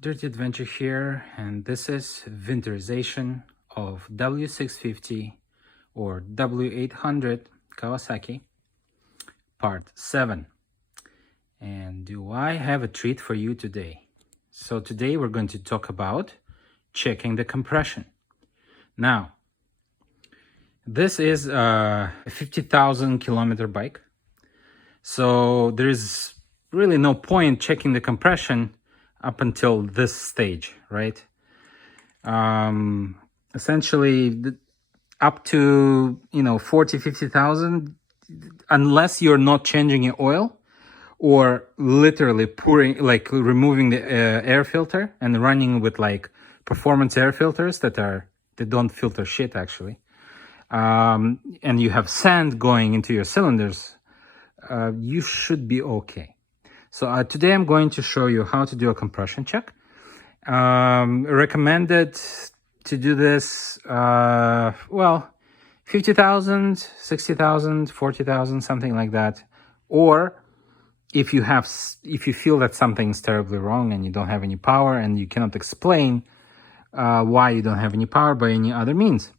Dirty Adventure here, and this is Winterization of W650 or W800 Kawasaki, part 7. And do I have a treat for you today? So today we're going to talk about checking the compression. Now, this is a 50,000 kilometer bike, so there is really no point checking the compression up until this stage, right? Essentially up to 40-50,000, unless you're not changing your oil or literally pouring, like removing the air filter and running with like performance air filters that don't filter shit actually, and you have sand going into your cylinders, you should be okay. So today I'm going to show you how to do a compression check. Recommended to do this, well, 50,000, 60,000, 40,000, something like that. Or if you feel that something's terribly wrong and you don't have any power and you cannot explain why you don't have any power by any other means.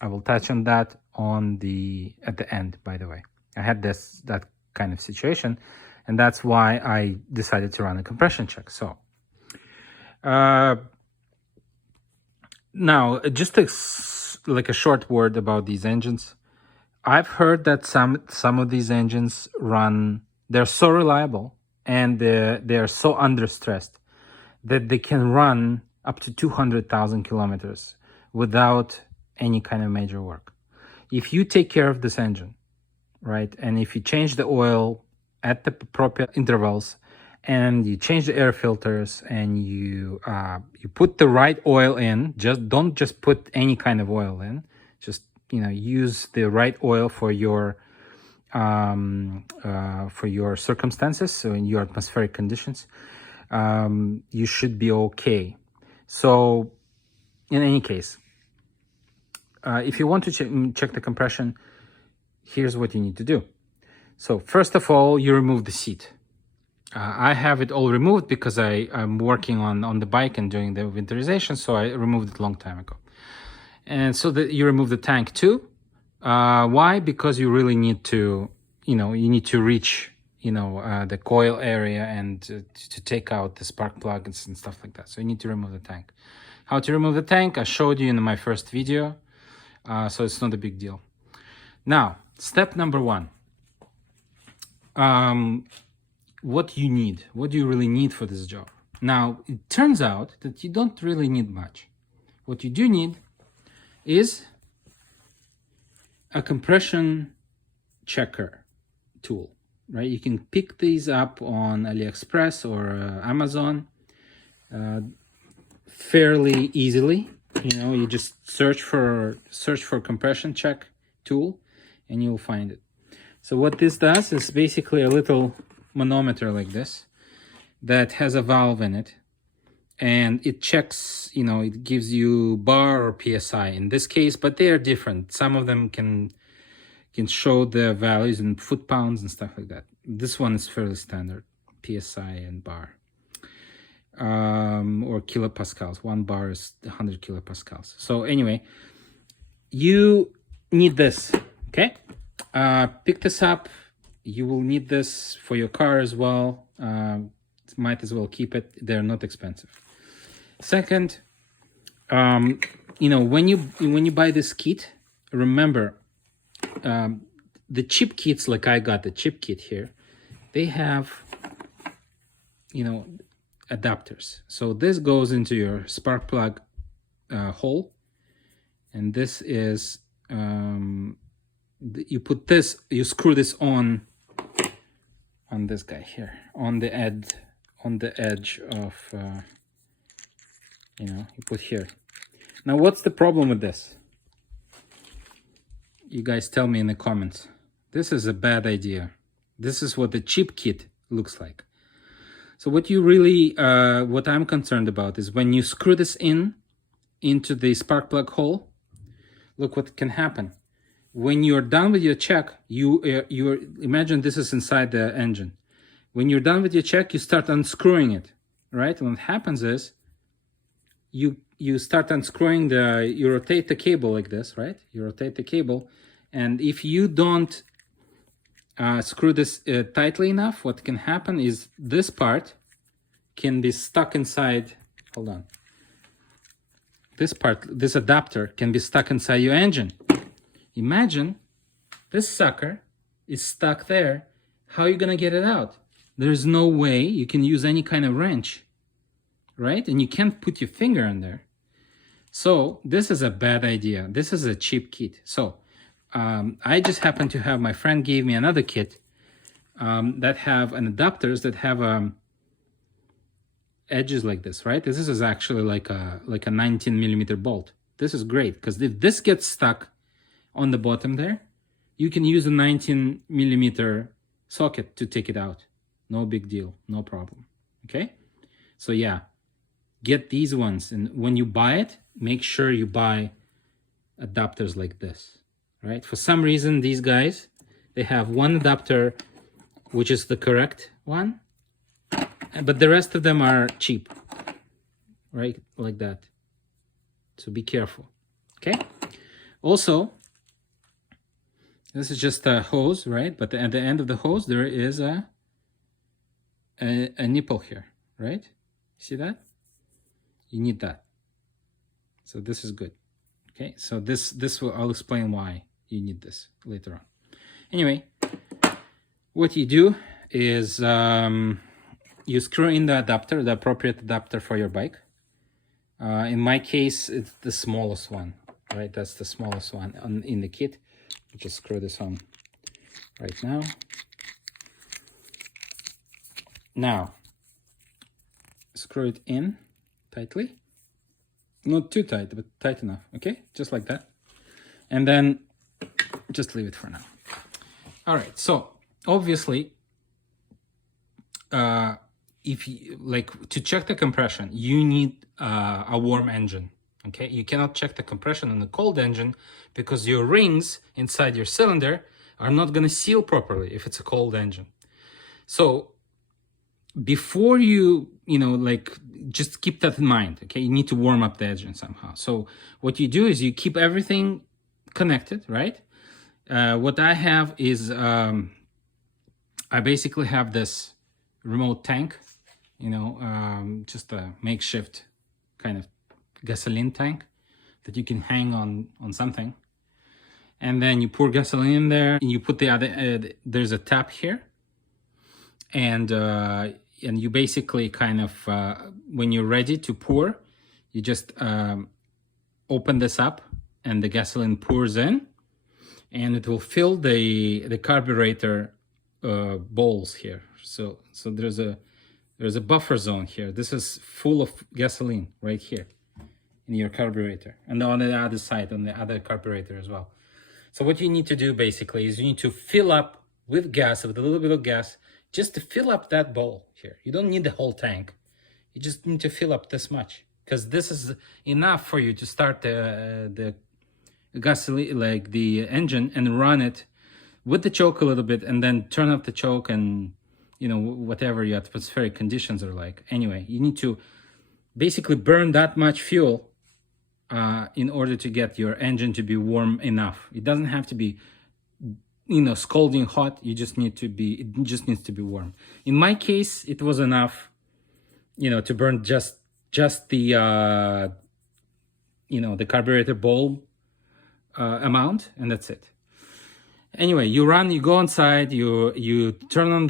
I will touch on that at the end, by the way. I had that kind of situation, and that's why I decided to run a compression check. So now, just like a short word about these engines. I've heard that some of these engines they're so reliable and they're so under stressed that they can run up to 200,000 kilometers without any kind of major work. If you take care of this engine, right, and if you change the oil at the appropriate intervals, and you change the air filters, and you put the right oil in, don't just put any kind of oil in, just use the right oil for your circumstances, so in your atmospheric conditions, you should be okay. So in any case, if you want to check the compression, here's what you need to do. So first of all, you remove the seat. I have it all removed because I'm working on the bike and doing the winterization, so I removed it a long time ago. And so you remove the tank too. Why? Because you really need to, you need to reach, the coil area and to take out the spark plugs and stuff like that. So you need to remove the tank. How to remove the tank, I showed you in my first video, so it's not a big deal. Now, step number 1. What do you really need for this job? Now, it turns out that you don't really need much. What you do need is a compression checker tool, right? You can pick these up on AliExpress or Amazon fairly easily. You just search for compression check tool and you'll find it. So what this does is basically a little manometer like this that has a valve in it, and it checks, it gives you bar or PSI in this case, but they are different. Some of them can show the values in foot-pounds and stuff like that. This one is fairly standard, PSI and bar, or kilopascals. 1 bar is 100 kilopascals. So anyway, you need this, okay? Pick this up. You will need this for your car as well. Might as well keep it. They're not expensive. Second, when you buy this kit, remember the cheap kits, like I got the cheap kit here, they have adapters. So this goes into your spark plug hole, and this is you screw this on this guy here, on the edge of you put here. Now, what's the problem with this? You guys tell me in the comments. This is a bad idea. This is what the cheap kit looks like. So what I'm concerned about is when you screw this into the spark plug hole, look what can happen. When you're done with your check, imagine this is inside the engine. When you're done with your check, you start unscrewing it, right? And what happens is you start unscrewing you rotate the cable like this, right? You rotate the cable, and if you don't screw this tightly enough, what can happen is this part can be stuck inside. Hold on. This adapter can be stuck inside your engine. Imagine this sucker is stuck there. How are you gonna get it out? There's no way you can use any kind of wrench, right? And you can't put your finger in there. So this is a bad idea. This is a cheap kit. So I just happen to have, my friend gave me another kit that have an adapters that have edges like this, right? This is actually like a 19mm bolt. This is great because if this gets stuck on the bottom there, you can use a 19mm socket to take it out. No big deal, no problem. Okay, so yeah, get these ones, and when you buy it, make sure you buy adapters like this, right? For some reason, these guys, they have one adapter which is the correct one, but the rest of them are cheap, right? Like that. So be careful. Okay, also, this is just a hose, right? But at the end of the hose, there is a nipple here, right? See that? You need that. So this is good. Okay, so I'll explain why you need this later on. Anyway, what you do is you screw in the adapter, the appropriate adapter for your bike. In my case, it's the smallest one, right? That's the smallest one in the kit. Just screw this on right now. Now, screw it in tightly. Not too tight, but tight enough, okay? Just like that. And then just leave it for now. All right, so obviously, if you like to check the compression, you need a warm engine, okay? You cannot check the compression on a cold engine because your rings inside your cylinder are not gonna seal properly if it's a cold engine. So before just keep that in mind, okay? You need to warm up the engine somehow. So what you do is you keep everything connected, right? What I have is I basically have this remote tank, just a makeshift kind of gasoline tank that you can hang on something. And then you pour gasoline in there, and you put the other, there's a tap here. And you basically kind of, when you're ready to pour, you just open this up and the gasoline pours in, and it will fill the carburetor bowls here. So there's a buffer zone here. This is full of gasoline right here in your carburetor, and on the other side, on the other carburetor as well. So what you need to do basically is you need to fill up with gas, with a little bit of gas, just to fill up that bowl here. You don't need the whole tank. You just need to fill up this much, because this is enough for you to start the gasoline, like the engine, and run it with the choke a little bit, and then turn up the choke, and whatever your atmospheric conditions are like. Anyway, you need to basically burn that much fuel in order to get your engine to be warm enough. It doesn't have to be scalding hot. It just needs to be warm. In my case, it was enough to burn just the the carburetor bowl amount, and that's it. Anyway, you go inside, you turn on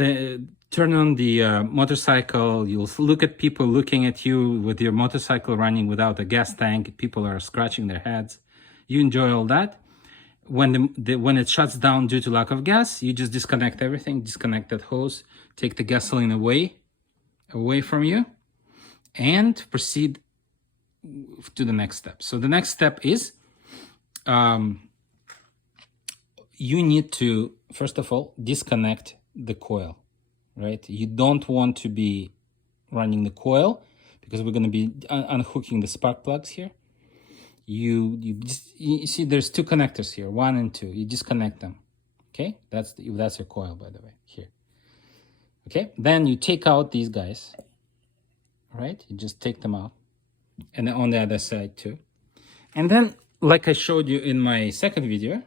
the motorcycle. You'll look at people looking at you with your motorcycle running without a gas tank. People are scratching their heads. You enjoy all that. When it shuts down due to lack of gas, you just disconnect everything, disconnect that hose, take the gasoline away from you, and proceed to the next step. So the next step is you need to, first of all, disconnect the coil, right? You don't want to be running the coil because we're going to be unhooking the spark plugs here. You see there's two connectors here, 1 and 2. You disconnect them. Okay, that's your coil, by the way, here. Okay, then you take out these guys. All right, you just take them out. and on the other side too. And then, like I showed you in my second video,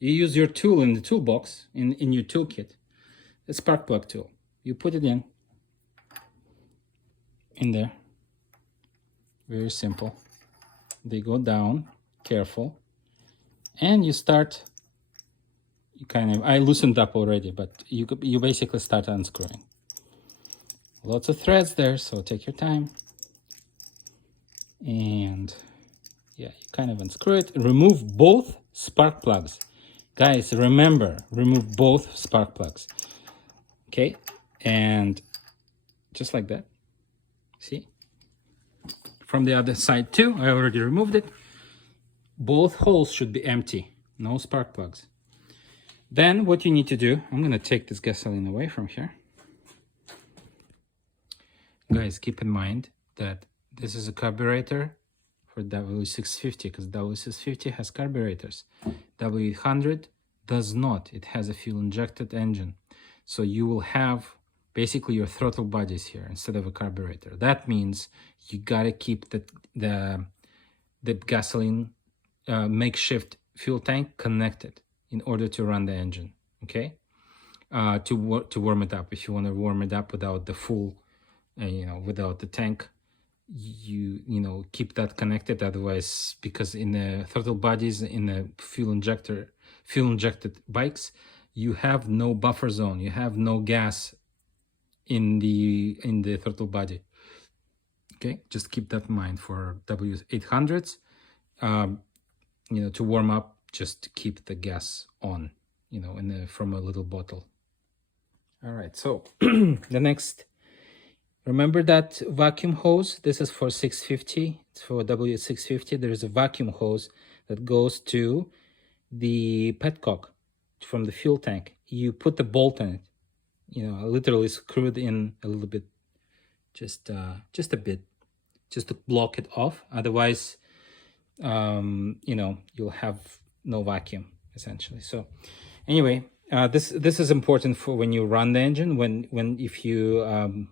you use your tool in the toolbox, in your toolkit, the spark plug tool. You put it in there. Very simple. They go down, careful. And you start, I loosened up already, but you basically start unscrewing. Lots of threads there, so take your time. And yeah, you kind of unscrew it. Remove both spark plugs. Guys, remember, remove both spark plugs. Okay, and just like that. See? From the other side too, I already removed it. Both holes should be empty, no spark plugs. Then what you need to do, I'm gonna take this gasoline away from here. Guys, keep in mind that this is a carburetor for W650, because W650 has carburetors. W800 does not. It has a fuel-injected engine. So you will have basically your throttle bodies here instead of a carburetor. That means you gotta keep the gasoline makeshift fuel tank connected in order to run the engine, okay? To warm it up. If you want to warm it up without the full, without the tank, you keep that connected. Otherwise, because in the throttle bodies, in the fuel injected bikes, you have no buffer zone. You have no gas in the throttle body. Okay, just keep that in mind for W800s. To warm up, just keep the gas on, from a little bottle. All right, so the next, remember that vacuum hose? This is for 650. It's for W650. There's a vacuum hose that goes to the petcock from the fuel tank. You put the bolt in it. Literally screwed in a little bit, just a bit, just to block it off. Otherwise, you'll have no vacuum essentially. So anyway, this is important for when you run the engine, if you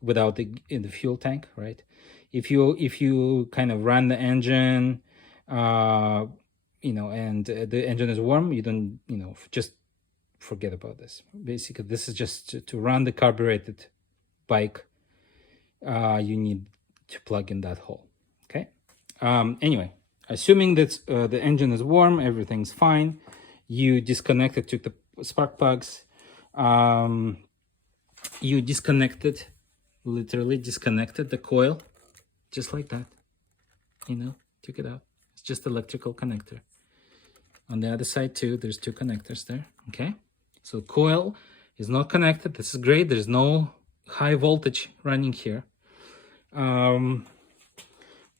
without in the fuel tank, right? If you kind of run the engine, and the engine is warm, you don't, just forget about this. Basically, this is just to run the carbureted bike. You need to plug in that hole. Okay. Anyway, assuming that the engine is warm, everything's fine, you disconnect it to the spark plugs. You literally disconnected the coil, just like that. Took it out. It's just electrical connector. On the other side too, there's two connectors there. Okay, so coil is not connected. This is great. There's no high voltage running here.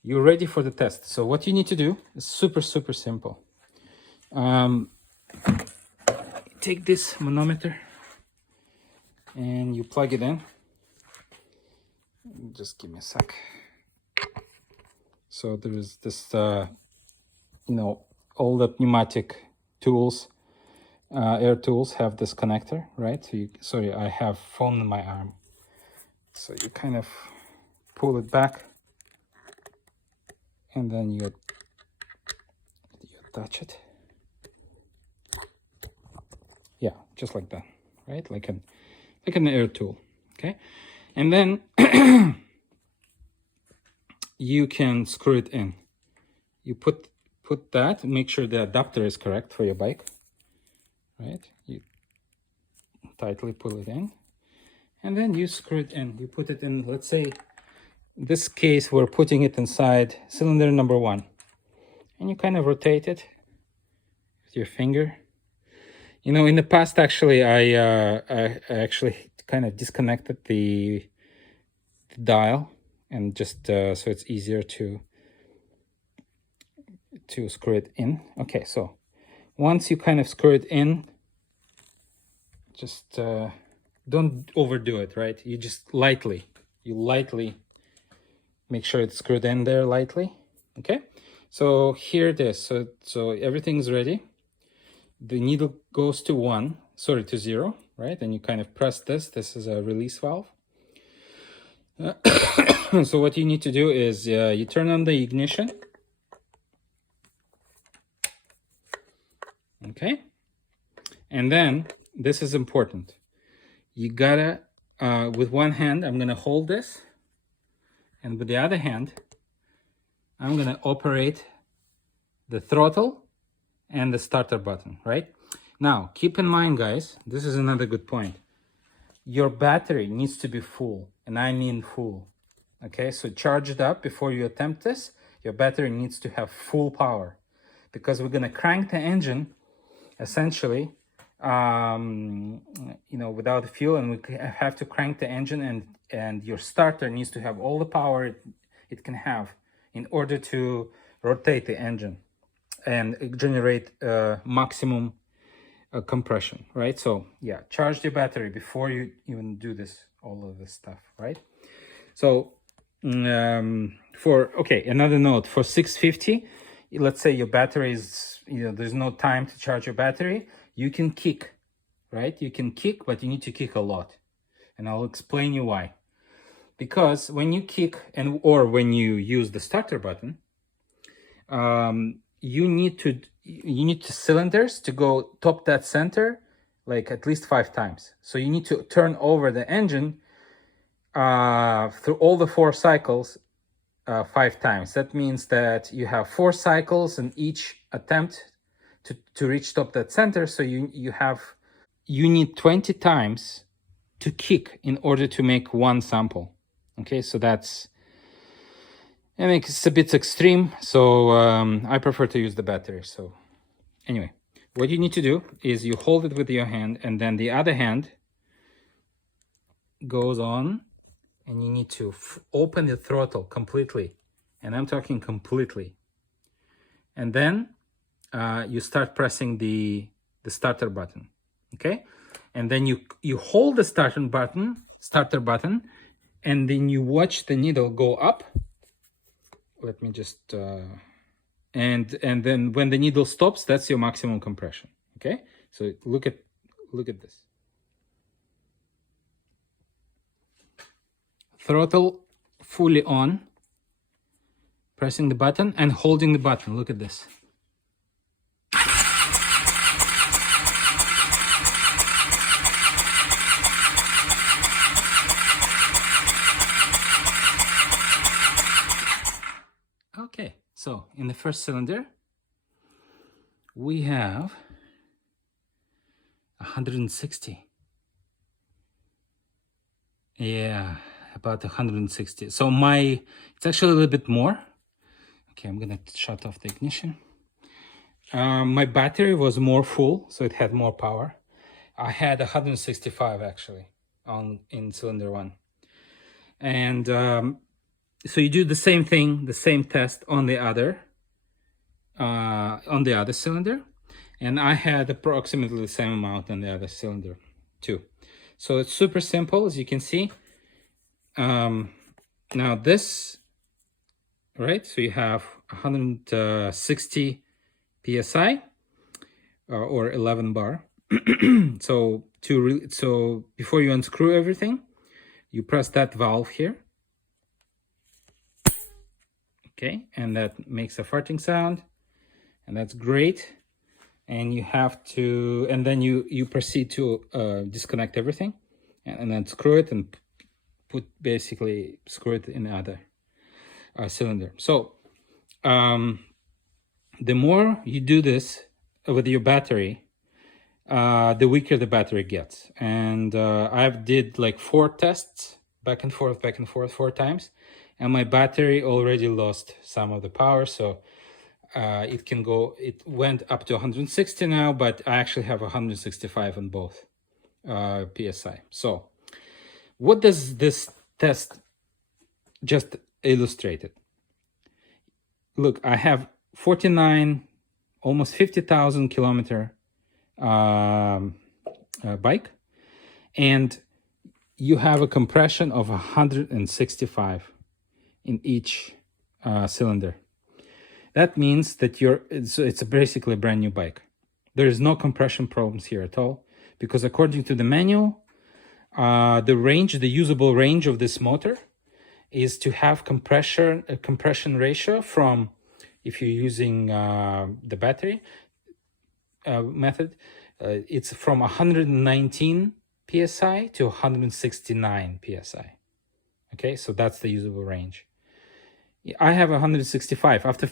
You're ready for the test. So what you need to do is super simple. Take this manometer and you plug it in. Just give me a sec. So there is this, all the pneumatic tools, air tools have this connector, right? So I have phone in my arm. So you kind of pull it back, and then you touch it. Yeah, just like that, right? Like an air tool, okay? And then you can screw it in. You put that, make sure the adapter is correct for your bike, right? You tightly pull it in, and then you screw it in. You put it in, let's say, in this case, we're putting it inside cylinder number 1. And you kind of rotate it with your finger. In the past, actually, I actually kind of disconnected the dial, and just so it's easier to screw it in. Okay, so once you kind of screw it in, just don't overdo it, right? You just lightly make sure it's screwed in there lightly. Okay, so here it is. So everything's ready. The needle goes to 0, right? And you kind of press this. This is a release valve. So what you need to do is you turn on the ignition. Okay. And then this is important. You gotta, with one hand, I'm gonna hold this. And with the other hand, I'm gonna operate the throttle and the starter button, right? Now, keep in mind, guys, this is another good point. Your battery needs to be full, and I mean full. Okay, so charge it up before you attempt this. Your battery needs to have full power, because we're gonna crank the engine essentially, without fuel, and we have to crank the engine, and your starter needs to have all the power it can have in order to rotate the engine and generate maximum compression, right? So yeah, charge the battery before you even do all of this stuff, right? So another note for 650, let's say your battery is, there's no time to charge your battery, you can kick, right? You can kick, but you need to kick a lot, and I'll explain you why. Because when you kick or when you use the starter button, you need cylinders to go top dead center like at least 5 times. So you need to turn over the engine through all the 4 cycles 5 times. That means that you have 4 cycles in each attempt to reach top dead center. So you need 20 times to kick in order to make one sample. Okay, so it's a bit extreme, so I prefer to use the battery. So anyway, what you need to do is you hold it with your hand, and then the other hand goes on, and you need to open the throttle completely, and I'm talking completely. And then you start pressing the starter button, okay? And then you hold the starter button, and then you watch the needle go up. Let me just and then when the needle stops, that's your maximum compression. Okay, so look at this. Throttle fully on, pressing the button and holding the button. Look at this. Okay, so in the first cylinder, we have 160. Yeah, about 160. So it's actually a little bit more. Okay, I'm gonna shut off the ignition. My battery was more full, so it had more power. I had 165 actually in cylinder 1. And so you do the same thing, the same test on the other cylinder, and I had approximately the same amount on the other cylinder too. So it's super simple, as you can see. Now this, right? So you have 160 psi or 11 bar. So before you unscrew everything, you press that valve here. Okay, and that makes a farting sound, and that's great. And you have to, and then you proceed to disconnect everything, and then screw it and screw it in the other cylinder. So the more you do this with your battery, the weaker the battery gets. And I've did like 4 tests, back and forth 4 times. And my battery already lost some of the power, so it went up to 160 now, but I actually have 165 on both PSI. So what does this test just illustrated? Look, I have 49, almost 50,000 kilometer bike, and you have a compression of 165 in each cylinder. That means that it's basically a brand new bike. There is no compression problems here at all, because according to the manual, the usable range of this motor is to have compression ratio from, if you're using the battery method, it's from 119 psi to 169 psi. Okay, so that's the usable range. I have 165. After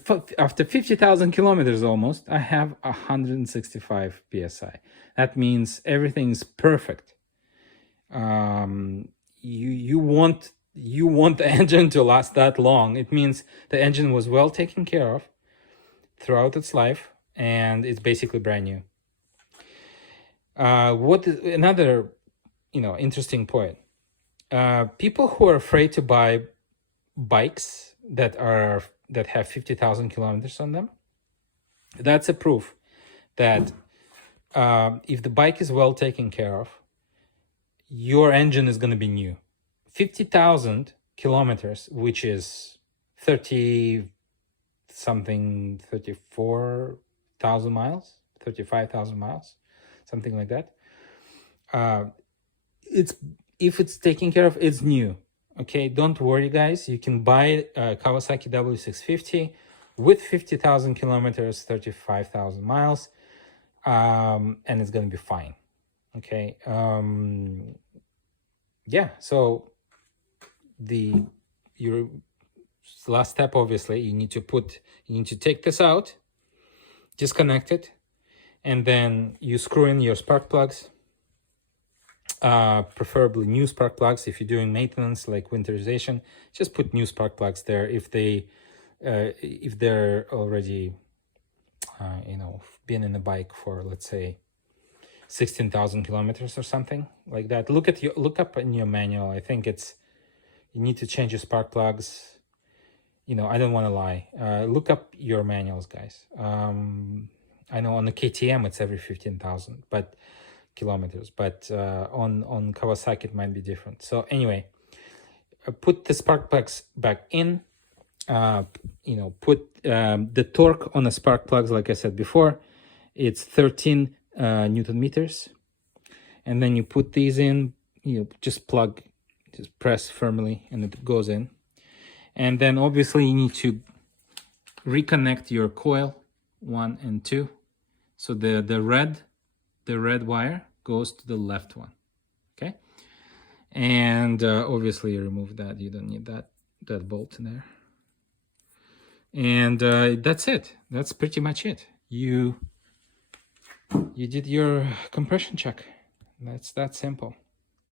50,000 kilometers almost, I have 165 psi. That means everything's perfect. You want the engine to last that long. It means the engine was well taken care of throughout its life, and it's basically brand new. Another interesting point. People who are afraid to buy bikes that have 50,000 kilometers on them, that's a proof that if the bike is well taken care of, your engine is going to be new. 50,000 kilometers, which is 34,000 miles, 35,000 miles, something like that. If it's taken care of, it's new. Okay, don't worry, guys. You can buy a Kawasaki W650 with 50,000 kilometers, 35,000 miles, and it's gonna be fine. Okay. Yeah. So your last step, obviously, you need to take this out, disconnect it, and then you screw in your spark plugs. Preferably new spark plugs. If you're doing maintenance like winterization, just put new spark plugs there. If they're already been in the bike for, let's say, 16,000 kilometers or something like that, look up in your manual. I think you need to change your spark plugs. I don't want to lie. Look up your manuals, guys. I know on the KTM it's every 15,000 kilometers, but on Kawasaki it might be different. So anyway, put the spark plugs back in. Put the torque on the spark plugs, like I said before, it's 13 Newton meters, and then you put these in. Just press firmly, and it goes in. And then obviously you need to reconnect your coil 1 and 2. So the red wire goes to the left one. Okay, and obviously you remove that. You don't need that bolt in there. And that's it. That's pretty much it. You did your compression check. That's that simple.